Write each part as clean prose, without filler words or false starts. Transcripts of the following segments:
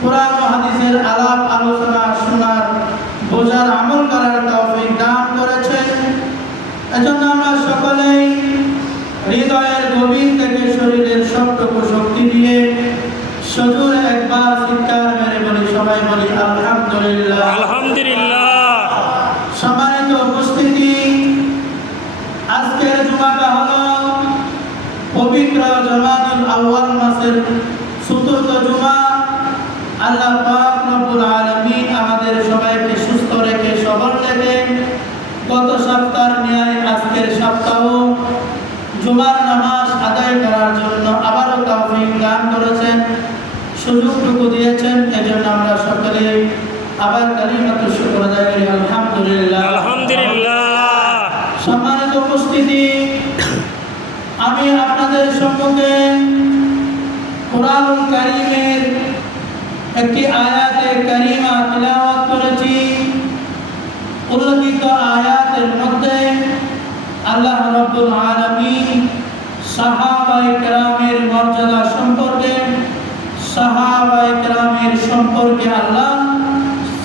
কোরআন ও হাদিসের আলাপ আলোচনা শোনার, বোঝার, আমল করার তৌফিক দান করেছেন। এজন্য আমরা সকলেই হৃদয়ের গভীর থেকে শরীরের সবটুকু শক্তি দিয়ে সজোরে একবার চিৎকার মেরে বলি, সবাই বলি আলহামদুলিল্লাহ। আলহামদুলিল্লাহ। সম্মানিত উপস্থিতি, আজকের জুমাটা হলো পবিত্র জমাদুল আউয়াল মাসের চতুর্থ জুমা। আল্লাহ পাক রব্বুল আলামিন আমাদের সবাইকে সুস্থ রেখে সবল রেখে গত সপ্তাহের ন্যায় আজকের সপ্তাহ জুমার নামাজ আদায় করার জন্য আবারও তৌফিক দান করেছেন, সুযোগটুকু দিয়েছেন। এজন্য আমরা সকলে আবার কালিমাতুশ শুকর আদায় করি আলহামদুলিল্লাহ। আলহামদুলিল্লাহ। সম্মানিত উপস্থিতি, আমি আপনাদের সম্মুখে কোরআনুল কারীমের একটি আয়াতে কারিমা তিলাওয়াত করেছি। উল্লেখিত আয়াতের মধ্যে আল্লাহ রাব্বুল আলামিন সাহাবায়ে কেরামের মর্যাদা সম্পর্কে, সাহাবায়ে কেরামের সম্পর্কে আল্লাহ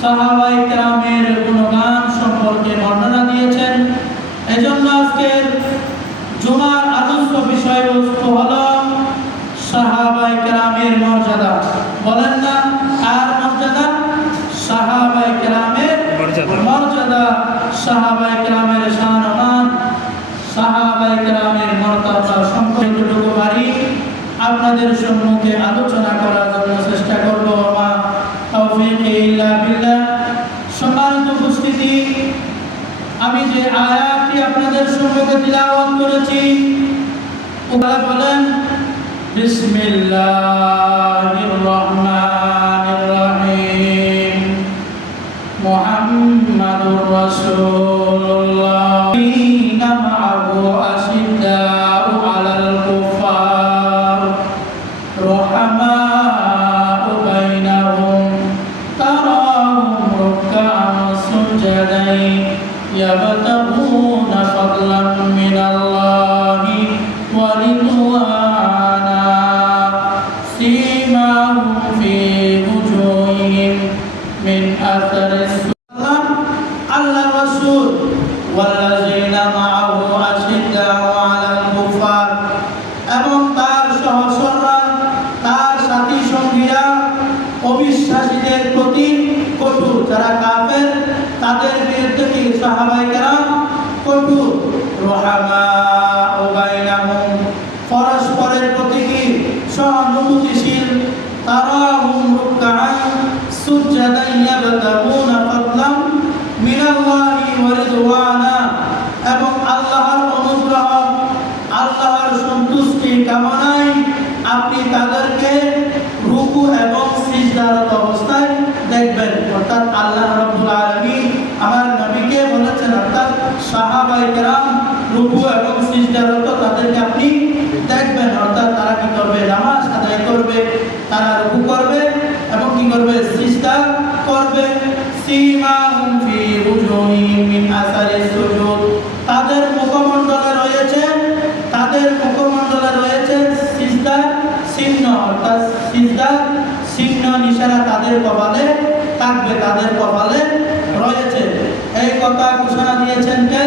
সাহাবায়ে কেরামের গুণগান সম্পর্কে বর্ণনা দিয়েছেন। এজন্য আজকের জুমার আদর্শ বিষয়বস্তু হলো সাহাবায়ে কেরামের মর্যাদা। বলেন না, আর মর্যাদা? সাহাবায়ে কেরামের মর্যাদা, সাহাবায়ে কেরামের শান, সাহাবায়ে কেরামের মর্যাদা সম্পর্কে যতটুকু পারি আপনাদের সম্মুখে আলোচনা করার জন্য চেষ্টা করব। মা তৌফিক ইল্লা বিল্লাহ। সম্মানিত উপস্থিতি, আমি যে আয়াতটি আপনাদের সম্মুখে তিলাওয়াত করেছি, ওরা বলেন বিসমিল্লাহির রহমানির রহিম, মুহাম্মাদুর রাসূলুল্লাহ মা'আহু আশিদ্দাউ আলাল কুফার রহমাউ বাইনাহুম তারাহুম রুকআন সুজাদান ইয়াবতাগুনা ফাদলান মিনাল্লাহি ওয়া রিদওয়ানা সীমাহুম ফি wujuhihim min atharis salam আল্লাহ রাসূল ওয়াল্লাযিনা মা'আহু আশিদ্দাউ আলাল কুফার, এবং তার সহচররা, তার সাথী সঙ্গীরা অবিশ্বাসীদের প্রতি কঠোর। যারা কাফের তাদের বিরুদ্ধে কি সাহাবায়ে কেরাম কঠোর। রহমাউ বাইনাহুম, পরস্পরের প্রতি কি সহানুভূতিশীল। তারাহুম রুকআন সুজদান ইয়াবতাগুনা ফাদলান মিনাল্লাহি ওয়া রিদওয়ানা, এবং আল্লাহর অনুগ্রহ, আল্লাহর সন্তুষ্টি কামনায় আপনি তাদেরকে রুকু এবং সিজদারত অবস্থায় দেখবেন। অর্থাৎ আল্লাহ রাব্বুল আলামিন আমার নবীকে বলেছেন, অর্থাৎ সাহাবায়ে কেরাম রুকু এবং সিজদারত তাদেরকে আপনি দেখবেন। অর্থাৎ তারা কি করবে? নামাজ আদায় করবে, তারা রুকু করবে এবং কি করবে? সিজদা করবে। সীমাহুম ফি wujuhihim মিন আসারিস সুজুদ, তাদের মুখমণ্ডলে রয়েছে, তাদের মুখমণ্ডলে রয়েছে সিজদার চিহ্ন। অর্থাৎ সিজদার চিহ্ন নিশানা তাদের কপালে থাকবে, তাদের কপালে রয়েছে। এই কথা ঘোষণা দিয়েছেন কে?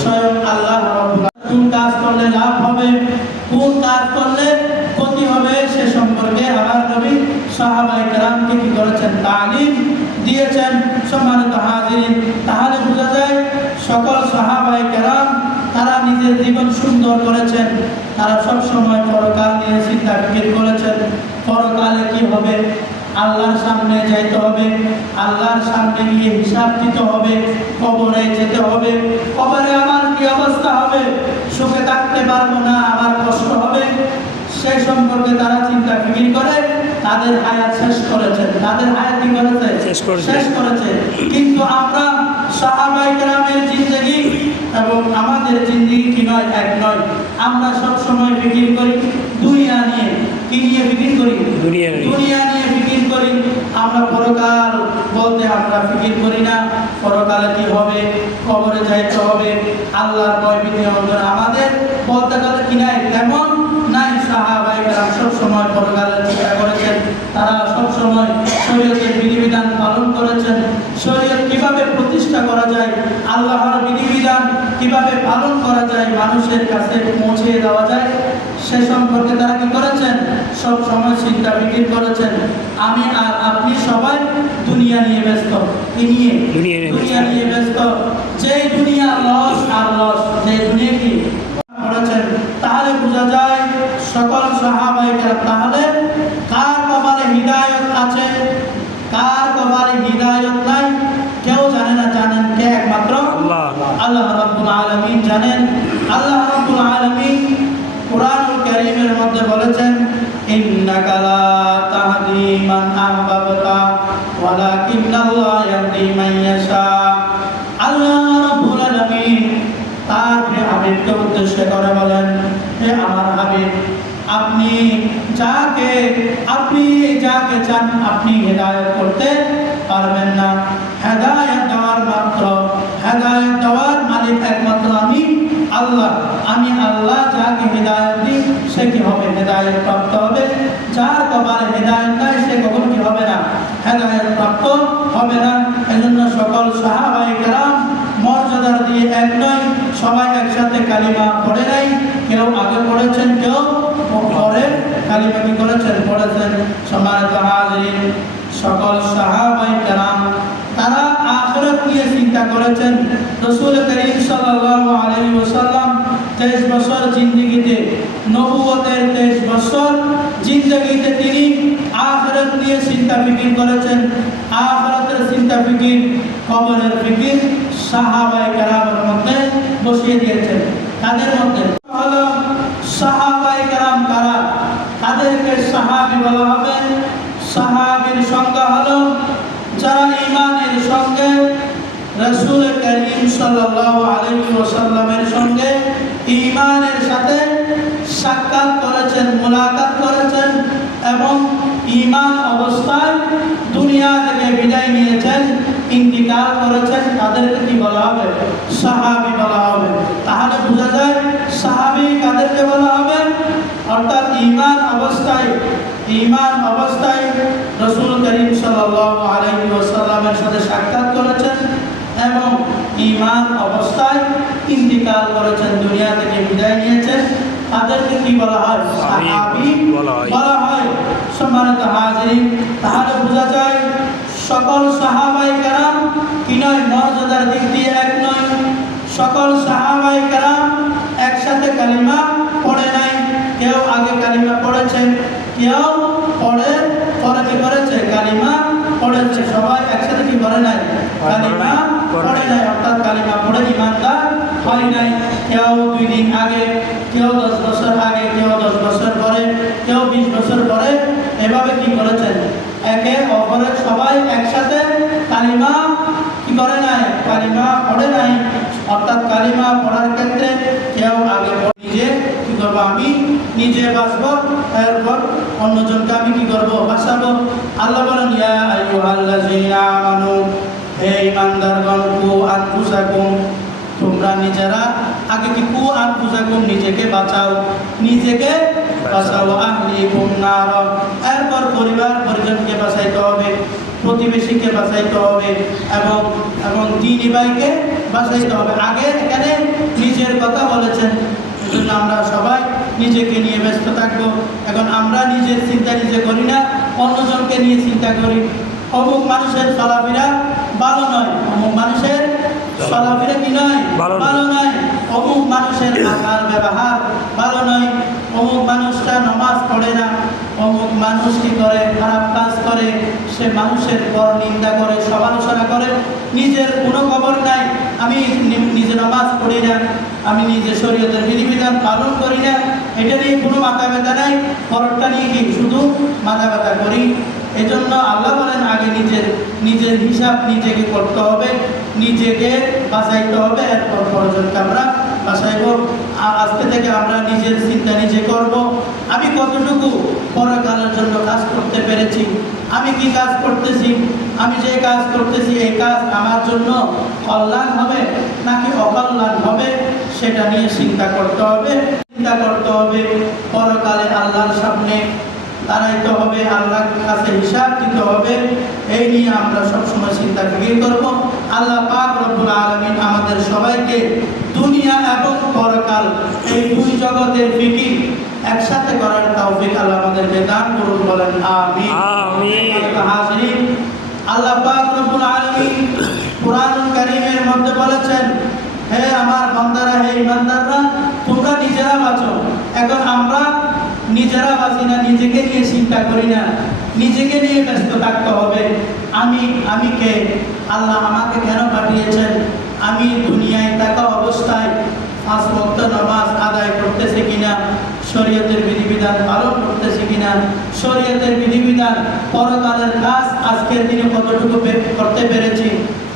স্বয়ং আল্লাহ রাব্বুল আলামিন। কোন কাজ করলে লাভ হবে, কোন কাজ করলে ক্ষতি হবে, সে সম্পর্কে আমার নবী সাহাবায়ে কেরামকে কি করেছেন? তালিম দিয়েছেন। সম্মানিত হাজিরিন, তাহলে বোঝা যায় সকল সাহাবায়ে কেরাম তারা নিজের জীবন সুন্দর করেছেন। তারা সব সময় পরকাল নিয়ে চিন্তা ফিকির করেছেন। পরকালে কি হবে? আল্লাহর সামনে যাইতে হবে, আল্লাহর সামনে গিয়ে হিসাব দিতে হবে, কবরে যেতে হবে। কবরে আমার কি অবস্থা হবে? সুখে থাকতে পারবো না, আমার কষ্ট হবে। সে সম্পর্কে তারা চিন্তা ফিকির করে তাদের হায়াত শেষ করেছেন। তাদের হায়াত কি করেছে? শেষ করেছে। কিন্তু আমরা সাহাবায়ে কেরামের জিন্দেগি এবং আমাদের জিন্দেগি কি নয়? এক নয়। আমরা সব সময় ফিকির করি দুনিয়া নিয়ে। কি নিয়ে ফিকির করি? দুনিয়া নিয়ে ফিকির করি। আমরা পরকাল বলতে আমরা ফিকির করি না। পরকালে কি হবে? কবরে যাইতে হবে। আল্লাহর ভয় ভীতি অন্তর আমাদের বলতে গেলে কি নাই? তেমন নাই। সাহাবায়ে কেরাম সব সময় পরকালের চিন্তা করেছেন। তারা সব সময় সময় শরীয়তের বিধিবিধান পালন করেছেন, শরীয়ত কিভাবে প্রতিষ্ঠা করা যায়, আল্লাহর বিধিবিধান কিভাবে পালন করা যায়, মানুষের কাছে পৌঁছে দেওয়া যায়, সে সম্পর্কে তারা কি করেছেন? সব সময় চিন্তা ফিকির করেছেন। আমি আর আপনি সবাই দুনিয়া নিয়ে ব্যস্ত। কি নিয়ে? দুনিয়া নিয়ে ব্যস্ত। যে দুনিয়া লস আর লস, যে দুনিয়া কি করেছেন। তাহলে বোঝা যায় সকল সাহাবায়ে কেরাম, তাহলে কার কপালে হিদায়াত আছে, কার কপালে হিদায়াত নাই কেউ জানে না। জানেন কে? একমাত্র আল্লাহ রাব্বুল আলামিন জানেন। আল্লাহ রাব্বুল আলামিন কুরআনুল কারীমের মধ্যে বলেছেন, ইন্নাকা লা তাহদি মান আহবাবতা ওয়ালাকিন্নাল্লাহ ইয়াহদি মান ইয়াশা। আল্লাহ রাব্বুল আলামিন তার হাবিবকে উদ্দেশ্য করে বলেন, হে আমার হাবিব, আপনি যাকে চান আপনি হেদায়েত করতে পারবেন না। হেদায়েত দেওয়ার মালিক একমাত্র আমি আল্লাহ। আমি আল্লাহ যাকে হেদায়েত দিই সে কি হবে? হেদায়েত প্রাপ্ত হবে। যার কপালে হেদায়েত নাই সে কখনো কি হবে না? হেদায়েত প্রাপ্ত হবে না। এজন্য সকল সাহাবায়ে কেরাম মর্যাদার দিয়ে এক নয়, সবাই একসাথে কালিমা পড়ে নাই। কেউ আগে পড়েছেন, কেউ পরে কালিমা কি করেছেন? পড়েছেন। সম্মানিত হাজিরিন, সকল সাহাবায়ে কেরাম তারা আখিরাত নিয়ে চিন্তা করেছেন। রাসূল করিম সাল্লাল্লাহু আলাইহি ওয়াসাল্লাম 23 বছর জিন্দেগিতে, নবুয়তের 23 বছর জিন্দেগিতে তিনি আখিরাত নিয়ে চিন্তা ফিকির করেছেন। আখিরাতের চিন্তা ফিকির, কবরের ফিকির সাহাবায়ে কেরামের মধ্যে বসিয়ে দিয়েছেন। তাদের মধ্যে হলো সাহাবায়ে কেরাম কারা? তাদেরকে সাহাবী বলা হবে। সাহাবীর সংজ্ঞা হলো যারা ঈমানের সঙ্গে রাসূল করিম সাল্লাল্লাহু আলাইহি ওয়াসাল্লামের সঙ্গে ঈমানের সাথে সাক্ষাৎ করেছেন, মুলাকাত করেছেন এবং ঈমান অবস্থায় দুনিয়া থেকে বিদায় নিয়েছেন, ইন্তিকাল করেছেন, তাদেরকে কি বলা হবে? সাহাবী বলা হবে। তাহলে বোঝা যায় সাহাবী কাদেরকে বলা হবে? অর্থাৎ ঈমান অবস্থায় রাসূল করিম সাল্লাল্লাহু আলাইহি ওয়াসাল্লামের সাথে সাক্ষাৎ করেছেন এবং ঈমান অবস্থায় ইন্তিকাল করেছেন, দুনিয়া থেকে বিদায় নিয়েছেন, তাদেরকে কি বলা হয়? সাহাবী বলা হয়। সম্মানিত হাজিরিন, তাহলে বোঝা যায় সকল সাহাবায়ে কেরাম কি নয়? মর্যাদার দিক দিয়ে এক নয়। সকল সাহাবায়ে কেরাম একসাথে কালিমা পড়ে নাই। কেউ আগে কালিমা পড়েছেন, কেউ পরে কি করেছে? কালিমা পড়েছে। সবাই একসাথে কি করে নাই? কালিমা পড়ে নাই। অর্থাৎ কালিমা পড়ে ঈমানদার হয় নাই। কেউ 2 দিন আগে, কেউ 10 বছর আগে, কেউ 10 বছর পরে, কেউ 20 বছর পরে, এভাবে কি করেছেন? একে অপরের সবাই একসাথে কালিমা কি করে নাই? কালিমা পড়ে নাই। অর্থাৎ কালিমা পড়ার ক্ষেত্রে কেউ আগে নিজে কি করবো? আমি নিজে বাঁচবো, এরপর অন্যজনকে আমি কি করবো? বাঁচাবো। আল্লাহ বলেন, ইয়া আইয়ুহাল্লাযীনা আমানু, হে ঈমানদারগণ, কু আনফুসাকুম, তোমরা নিজেরা আগে কি কু আনফুসাকুম, নিজেকে বাঁচাও, নিজেকে বাঁচাও, আহলিকুম নার, এরপর পরিবার পরিজনকে বাঁচাইতে হবে, প্রতিবেশীকে বাঁচাইতে হবে এবং দ্বীনি ভাইকে বাঁচাইতে হবে। আগে এখানে নিজের কথা বলেছেন। এজন্য আমরা সবাই নিজেকে নিয়ে ব্যস্ত থাকবো। এখন আমরা নিজের চিন্তা নিজে করি না, অন্যজনকে নিয়ে চিন্তা করি। অমুক মানুষের চলাফেরা ভালো নয়, অমুক মানুষের চলাফেরা কি নয়? ভালো নয়। অমুক মানুষের আচার ব্যবহার ভালো নয়, অমুক মানুষটা নামাজ পড়ে না, অমুক মানুষ কি করে? খারাপ কাজ করে, সে মানুষের পর নিন্দা করে, সমালোচনা করে, নিজের কোনো খবর নাই। আমি নিজে নামাজ পড়ি না, আমি নিজে শরীয়তের বিধিবিধান পালন করি না, এটা নিয়ে কোনো মাথা ব্যথা নাই, পরটা নিয়ে কি শুধু মাথা ব্যথা করি। এজন্য আল্লাহ বলেন আগে নিজের হিসাব নিজেকে করতে হবে, নিজেকে বাঁচাইতে হবে, এরপর পরজনকে আমরা বাঁচাইব। আজকে থেকে আমরা নিজের চিন্তা নিজে করব। আমি কতটুকু পরকালের জন্য কাজ করতে পেরেছি, আমি কি কাজ করতেছি, আমি যে কাজ করতেছি এই কাজ আমার জন্য কল্যাণ হবে নাকি অকল্যাণ হবে, সেটা নিয়ে চিন্তা করতে হবে। পরকালে আল্লাহর সামনে দাঁড়াইতে হবে, আল্লাহর কাছে হিসাব দিতে হবে। এই নিয়ে আমরা সবসময় চিন্তা ফিকির করব। আল্লাহ পাক রব্বুল আলামিন আমাদের সবাইকে দুনিয়া এবং পরকাল এই দুই জগতের ফিকির একসাথে করার তৌফিক আল্লাহ আমাদেরকে দান করুন, বলেন আমিন। হাজিরিন, আল্লাহ পাক রব্বুল আলামিন কুরআন কারীমের মধ্যে বলেছেন, হে আমার বান্দারা, হে ইমানদাররা, তোমরা নিজেরা বাঁচো। এখন আমরা নিজেরা বাঁচি না, নিজেকে নিয়ে চিন্তা করি না, নিজেকে নিয়ে ব্যস্ত থাকতে হবে। আমি কে? আল্লাহ আমাকে কেন পাঠিয়েছেন? আমি দুনিয়ায় থাকা অবস্থায় 5 ওয়াক্ত নামাজ আদায় করতেছি কিনা, শরীয়তের বিধিবিধান পালন করতেছি কিনা, শরীয়তের বিধিবিধান পরকালের কাজ আজকের দিনে কতটুকু করতে পেরেছি,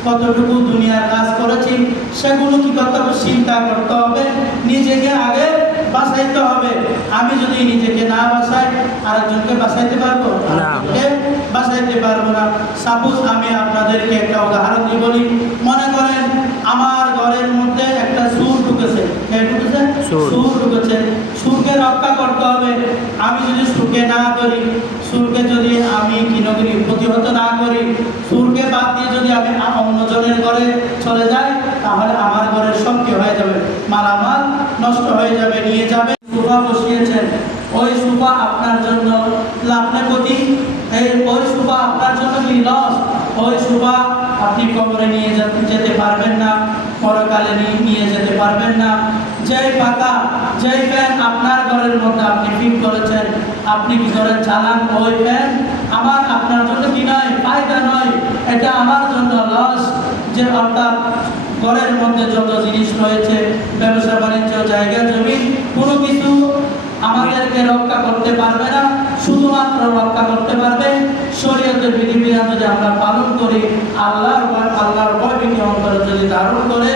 কতটুকু দুনিয়ার কাজ করেছি, সেগুলো কি কথা চিন্তা করতে হবে। নিজেকে আগে বাঁচাইতে হবে। আমি যদি নিজেকে না বাঁচাই, আরেকজনকে বাঁচাইতে পারবো? আরেকজনকে বাঁচাইতে পারবো না। সাপোজ আমি আপনাদেরকে একটা উদাহরণ দিয়ে বলি। মনে করেন আমার ঘরের মধ্যে একটা সুর ঢুকেছে। কে ঢুকেছে? সুর ঢুকেছে। সুরকে রক্ষা করতে হবে। আমি যদি সুরকে না করি, সুরকে যদি আমি কিনগরি প্রতিহত না করি, সুরকে বাদ দিয়ে যদি আমি অন্যজনের ঘরে চলে যাই, তাহলে আমার ঘরের সব কি হয়ে যাবে? মালামাল নষ্ট হয়ে যাবে, নিয়ে যাবে। সোফা বসিয়েছেন, ওই সোফা আপনার জন্য লাভ না ক্ষতি? ওই সোফা আপনার জন্য কি লস? ওই সোফা আপনি কবরে নিয়ে যেতে পারবেন না, পরকালে নিয়ে যেতে পারবেন না। যেই পাতা, যেই ফ্যান আপনার ঘরের মধ্যে আপনি ফিট করেছেন, আপনি কি করে চালান, ওই ফ্যান আপনার জন্য কি নয়? ফায়দা নয়, এটা আমার জন্য লস। যে অর্থাৎ ঘরের মধ্যে যত জিনিস রয়েছে, ব্যবসা বাণিজ্য, জায়গা জমি, কোনো কিছু আমাদেরকে রক্ষা করতে পারবে না। শুধুমাত্র রক্ষা করতে পারবে শরীয়তের বিধিবিধান যদি আমরা পালন করি, আল্লাহর ভয় ভীতি অন্তরে যদি ধারণ করে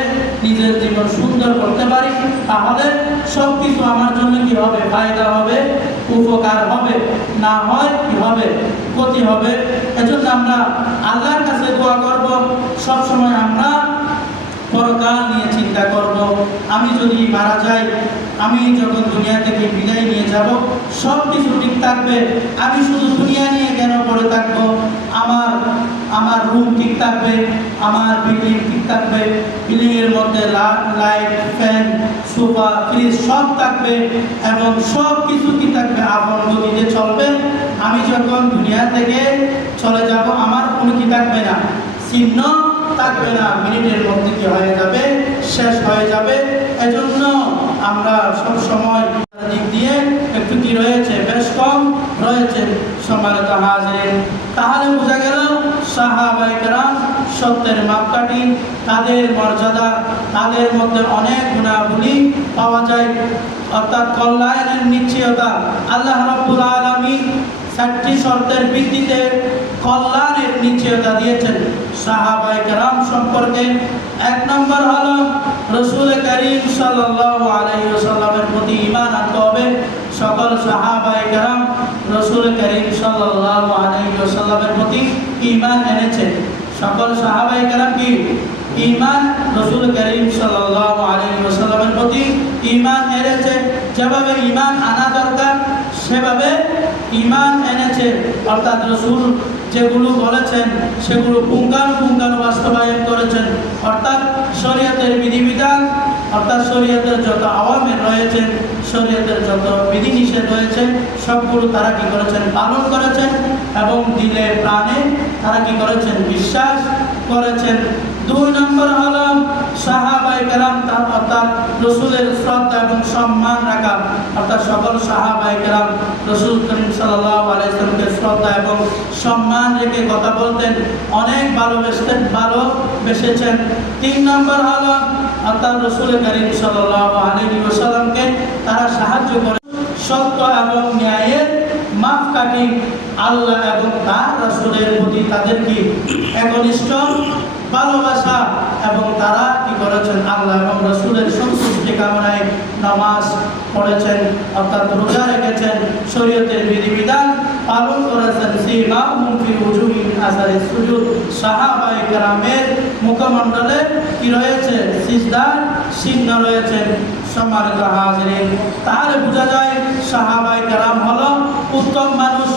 নিজের জীবন সুন্দর করতে পারি, তাহলে সব কিছু আমার জন্য কি হবে? ফায়দা হবে, উপকার হবে। না হয় কি হবে? ক্ষতি হবে। এজন্য আমরা আল্লাহর কাছে দোয়া করব, সবসময় আমরা পরকাল নিয়ে চিন্তা করব। আমি যদি মারা যাই, আমি যখন দুনিয়া থেকে বিদায় নিয়ে যাব, সব কিছু ঠিক থাকবে। আমি শুধু দুনিয়া নিয়ে কেন পড়ে থাকবো? আমার রুম ঠিক থাকবে, আমার বিল্ডিং ঠিক থাকবে, বিল্ডিং এর মধ্যে লাইট, ফ্যান, সোফা, ফ্রিজ সব থাকবে এবং সব কিছু কি থাকবে? আপন গতিতে চলবে। আমি যখন দুনিয়া থেকে চলে যাব, আমার কোনো কি থাকবে না, চিহ্ন থাকবে না, মিনিটের মধ্যে কি হয়ে যাবে? শেষ হয়ে যাবে। এজন্য আমরা সব সময় দিক দিয়ে একটু কি রয়েছে? বেশ কম রয়েছে। সম্মানিত হাজিরিন, তাহলে বোঝা গেল সাহাবায়ে কেরাম সত্যের মাপকাঠি, তাদের মর্যাদা, তাদের মধ্যে অনেক গুণাবলী পাওয়া যায়। অর্থাৎ কল্যাণের নিশ্চয়তা। আল্লাহ রাব্বুল আলামিন 4টি শর্তের ভিত্তিতে কল্যাণের নিশ্চয়তা দিয়েছেন সাহাবায়ে কেরাম সম্পর্কে। 1 নম্বর হলো রাসূল করিম সাল্লাল্লাহু আলাইহি ওয়াসাল্লামের প্রতি ঈমান আনতে হবে। সকল সাহাবায়ে কেরাম রাসূল করিম সাল্লাল্লাহু আলাইহি ওয়াসাল্লামের প্রতি ঈমান এনেছেন। সকল সাহাবায়ে কেরাম কি ঈমান রাসূল করিম সাল্লাল্লাহু আলাইহি ওয়াসাল্লামের প্রতি ঈমান এনেছে। যেভাবে ঈমান আনা দরকার সেভাবে ঈমান এনেছে। অর্থাৎ রাসূল যেগুলো বলেছেন সেগুলো পুঙ্খানুপুঙ্খানু বাস্তবায়ন করেছেন। অর্থাৎ শরীয়তের বিধিবিধান, অর্থাৎ শরীয়তের যত আওয়ামির রয়েছে, শরীয়তের যত বিধিনিষেধ রয়েছে, সবগুলো তারা কি করেছেন? পালন করেছেন এবং দিলে প্রাণে তারা কি করেছেন? বিশ্বাস করেছেন। 2 নম্বর হলো সাহাবায়ে কেরাম অর্থাৎ রাসূলের শ্রদ্ধা এবং সম্মান রাখা। অর্থাৎ সকল সাহাবায়ে কেরাম রাসূল করিম সাল্লাল্লাহু আলাইহি ওয়াসাল্লামকে শ্রদ্ধা এবং সম্মান রেখে কথা বলতেন, অনেক ভালোবেসেছেন। 3 নম্বর হলো অর্থাৎ রাসূল করিম সাল্লাল্লাহু আলাইহি ওয়াসাল্লামকে তারা সাহায্য করে সত্য এবং ন্যায়ের মাপকাঠি। আল্লাহ এবং তার রাসূলের প্রতি তাদের কি একনিষ্ঠ ভালোবাসা এবং তারা কি করেছেন? আল্লাহ এবং রাসূলের সন্তুষ্টি কামনায় নামাজ পড়েছেন, অর্থাৎ রোজা রেখেছেন, শরীয়তের বিধিবিধান পালন করেছেন। সিমাহুম ফি উজুহিহিম আসারি সুজুদ, সাহাবায়ে কেরামের মুখমণ্ডলে কি রয়েছে? সিজদার চিহ্ন রয়েছে। সম্মানিত হাজিরিন, তাহলে বোঝা যায় সাহাবায়ে কেরাম হলো উত্তম মানুষ,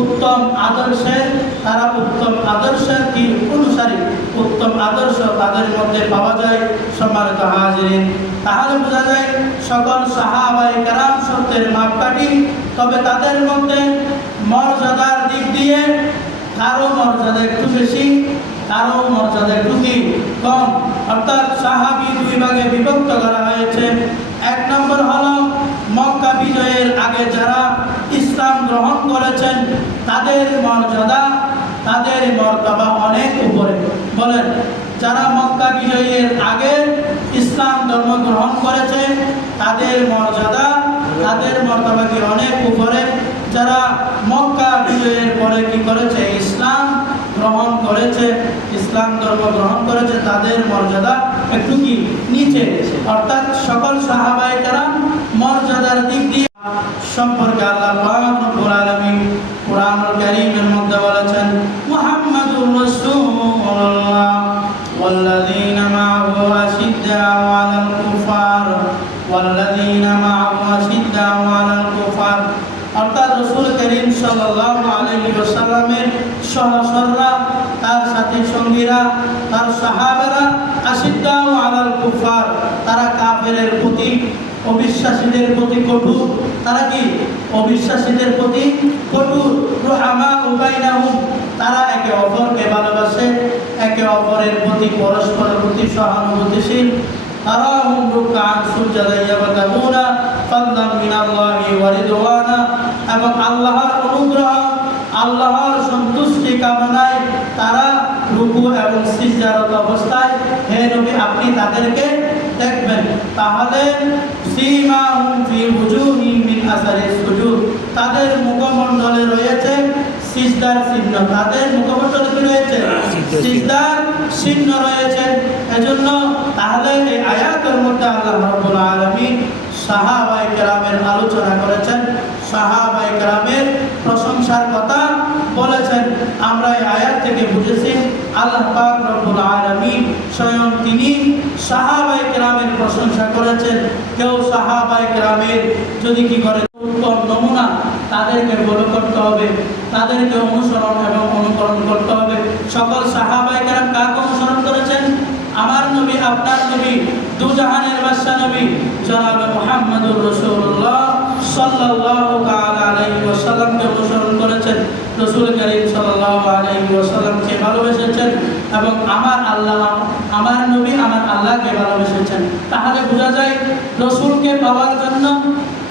উত্তম আদর্শের, তারা উত্তম আদর্শের কি অনুসারী, উত্তম আদর্শ তাদের মধ্যে পাওয়া যায়। সম্মানিত হাজিরিন, তাহলে বোঝা যায় সকল সাহাবায়ে কেরাম সত্যের মাপকাঠি, তবে তাদের মধ্যে মর্যাদার দিক দিয়ে কারো মর্যাদা একটু বেশি, কারো মর্যাদা একটু কি কম। অর্থাৎ সাহাবী দুই ভাগে বিভক্ত করা হয়েছে। এক নম্বর হলো মক্কা বিজয়ের আগে যারা ইসলাম গ্রহণ করেছেন তাদের মর্যাদা, তাদের মর্তবা অনেক উপরে। বলেন, যারা মক্কা বিজয়ের আগে ইসলাম ধর্ম গ্রহণ করেছে তাদের মর্যাদা, তাদের মর্তবা কি অনেক উপরে। যারা মক্কা বিজয়ের পরে কি করেছে? ইসলাম গ্রহণ করেছে, ইসলাম ধর্ম গ্রহণ করেছে, তাদের মর্যাদা একটু কি নিচে। অর্থাৎ সকল সাহাবায়ে কেরাম মর্যাদার দিক দিয়ে সম্পর্কে আল্লাহ পাক রব্বুল আলামিন কুরআনুল কারীমের মধ্যে বলেছেন, মুহাম্মাদুর রাসূলুল্লাহ ওয়াল্লাযীনা মা'আহু আশিদ্দাউ আলাল কুফার ওয়াল্লাযীনা মা'আহু আশিদ্দাউ আলাল কুফার। অর্থাৎ রাসূল করিম সাল্লাল্লাহু আলাইহি ওয়াসাল্লামের সহচররা, তার সাথী সঙ্গীরা, তার সাহাবারা আশিদ্দাউ আলাল কুফার, তারা কাফেরের প্রতি, অবিশ্বাসীদের প্রতি কঠোর। তারা কি? অবিশ্বাসীদের প্রতি কঠোর। রুহামা বাইনাহুম, তারা একে অপরকে ভালোবাসে, একে অপরের প্রতি পরস্পরের প্রতি সহানুভূতিশীল। তারাহুম রুকআন সুজদান ইয়াবতাগুনা ফাদলান মিনাল্লাহি ওয়া রিদওয়ানা, এবং আল্লাহর অনুগ্রহ, আল্লাহর সন্তুষ্টি কামনায় তারা রুকু এবং সিজদারত অবস্থায়, হে নবী আপনি তাদেরকে দেখবেন। তাহলে সীমাহুম ফি ওজুহিহিম মিন আসারিস সুজুদ, তাদের মুখমণ্ডলে রয়েছে সিজদার চিহ্ন, তাদের মুখমণ্ডলে কি রয়েছে? সিজদার চিহ্ন রয়েছে। এজন্য তাহলে এই আয়াতের মধ্যে আল্লাহ রাব্বুল আলামিন সাহাবায়ে কেরামের আলোচনা করেছেন, সাহাবায়ে কেরামের প্রশংসার কথা বলেছেন। আমরা এই আয়াত থেকে বুঝেছি আল্লাহ পাক রব্বুল আলামিন স্বয়ং তিনি সাহাবায়ে কেরামের প্রশংসা করেছেন। কেউ সাহাবায়ে কেরামের যদি কি করে উত্তম নমুনা, তাদেরকে ফলো করতে হবে, তাদেরকে অনুসরণ এবং অনুকরণ করতে হবে। সকল সাহাবায়ে কেরাম কাকে অনুসরণ করেছেন? আমার নবী, আপনার নবী, দুজাহানের বাদশা নবী জনাব মুহাম্মদুর রাসূলুল্লাহ সাল্লাল্লাহু তাআলা আলাইহি ওয়াসাল্লামকে অনুসরণ করেছেন। রাসূল করিম সাল্লাল্লাহু আলাইহি ওয়াসাল্লামকে ভালোবেসেছেন এবং আমার আল্লাহ, আমার নবী আমার আল্লাহকে ভালোবেসেছেন। তাহলে বোঝা যায় রাসূলকে পাওয়ার জন্য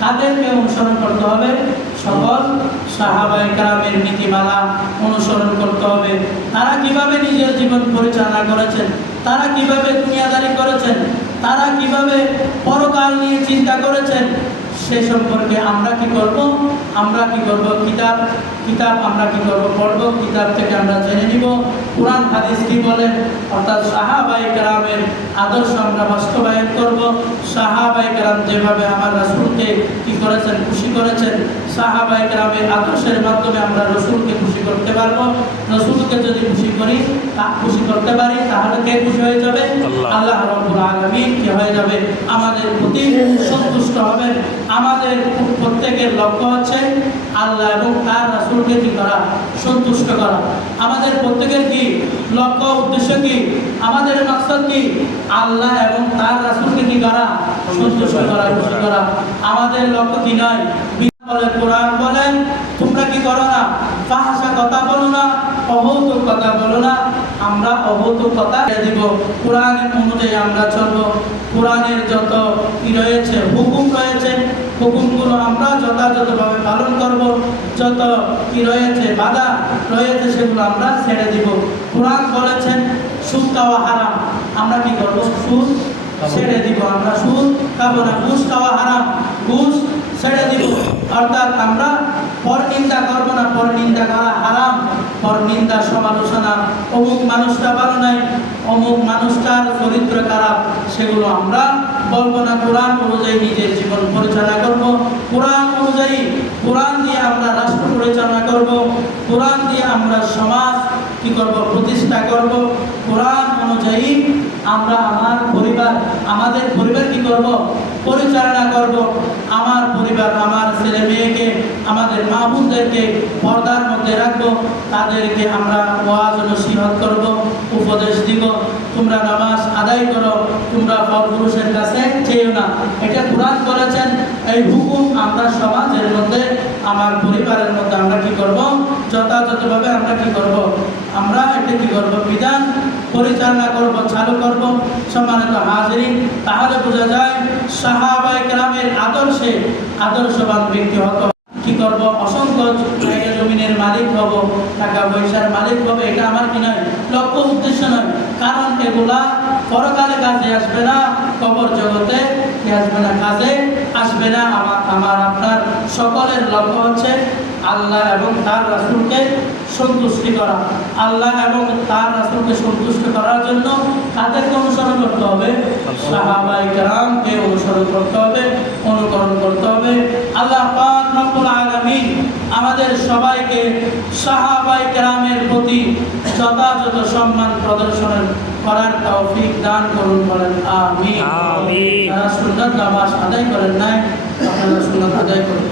তাদেরকে অনুসরণ করতে হবে, সকল সাহাবায়ে কেরামের নীতিমালা অনুসরণ করতে হবে। তারা কিভাবে নিজের জীবন পরিচালনা করেছেন, তারা কিভাবে দুনিয়াদারি করেছেন, তারা কিভাবে পরকাল নিয়ে চিন্তা করেছেন, সে সম্পর্কে আমরা কি করব? আমরা কি করব? কিতাব আমরা কি করব? পড়ব, কিতাব থেকে আমরা জেনে নিব কুরআন হাদিস কি বলেন। অর্থাৎ সাহাবায়ে কেরামের আদর্শ আমরা বাস্তবায়ন করব। সাহাবায়ে কেরাম যেভাবে আমার রাসূলকে কি করেছেন? খুশি করেছেন। সাহাবায়ে কেরামের আদর্শের মাধ্যমে আমরা রাসূলকে খুশি করতে পারবো। রাসূলকে যদি খুশি করি, খুশি করতে পারি, তাহলে কে খুশি হয়ে যাবে? আল্লাহ রাব্বুল আলামিন কি হয়ে যাবে? আমাদের প্রতি সন্তুষ্ট হবেন। আমাদের প্রত্যেকের লক্ষ্য হচ্ছে আল্লাহ এবং তার রাসূলকে কি করা? সন্তুষ্ট করা। আমাদের প্রত্যেকের কি লক্ষ্য, উদ্দেশ্য কি? আমাদের মাকসাদ কি? আল্লাহ এবং তার রাসূলকে কি করা? সন্তুষ্ট করা, খুশি করা। আমাদের লক্ষ্য কি নয়? বলে কোরআন বলেন তোমরা কি করো না? ফাহশা কথা বলো না, অহৌতুক কথা বলো না। আমরা অহৌতুক কথা দিব, কোরআনের অনুযায়ী আমরা চলবো। কোরআনের যত কি রয়েছে, হুকুম রয়েছে, হুকুমগুলো আমরা যথাযথভাবে পালন করব। যত কি রয়েছে, বাধা রয়েছে, সেগুলো আমরা ছেড়ে দিব। কোরআন বলেছেন সুদ খাওয়া হারাম, আমরা কি করবো? সুদ ছেড়ে দিব। আমরা সুদ খাবো না। ঘুষ খাওয়া হারাম, ঘুষ ছেড়ে দিব। অর্থাৎ আমরা পরনিন্দা করবো না, পরনিন্দা করা হারাম। পরনিন্দা, সমালোচনা, অমুক মানুষটা ভালো নাই, অমুক মানুষটার চরিত্র খারাপ, সেগুলো আমরা বলবো না। কোরআন অনুযায়ী নিজের জীবন পরিচালনা করব। কোরআন অনুযায়ী, কোরআন দিয়ে আমরা রাষ্ট্র পরিচালনা করব। কোরআন দিয়ে আমরা সমাজ কি কি করব, প্রতিষ্ঠা করব। কোরআন অনুযায়ী আমরা আমাদের পরিবার কি করব, পরিচালনা করব। আমার পরিবার, আমার ছেলে মেয়েকে, আমাদের মা বোনদেরকে পর্দার মধ্যে রাখবো। তাদেরকে আমরা ওয়াজ নসিহত করব, উপদেশ দিব। তোমরা নামাজ আদায় করো, তোমরা পরপুরুষের কাছে চেয়েও না। এটা কোরআন বলেছেন। এই হুকুম আমরা সমাজের মধ্যে, আমার পরিবারের মধ্যে আমরা কি করব, যথাযথভাবে আমরা কি করব, আমরা এটা কি করব, বিধান পরিচালনা করব, চালু করব। সম্মানিত হাজিরিন, তাহলে বোঝা যায় সাহাবায়ে কেরামের আদর্শে আদর্শবান ব্যক্তি হতে কি করব, অসংখ্য জায়গা জমিনের মালিক হব, টাকা পয়সার মালিক হবে, এটা আমার কি নয়, লক্ষ্য উদ্দেশ্য নয়। কারণ এগুলা পরকালে কাজে আসবে না, কবর জগতে কি আসবে না, কাজে আসবে না। আমার আপনার সকলের লক্ষ্য হচ্ছে আল্লাহ এবং তার রাসূলকে সন্তুষ্টি করা। আল্লাহ এবং তার রাসূলকে সন্তুষ্ট করার জন্য তাদেরকে অনুসরণ করতে হবে, সাহাবায়ে কেরামকে অনুসরণ করতে হবে, অনুকরণ করতে হবে। আল্লাহ পাক রব্বুল আলামিন আমাদের সবাইকে সাহাবায়ে কেরামের প্রতি যথাযথ সম্মান প্রদর্শন করার তৌফিক দান করুন, বলেন আমিন। আমিন। যারা সুন্নাত নামাজ আদায় করেন নাই, আপনারা সুন্নাত আদায় করুন।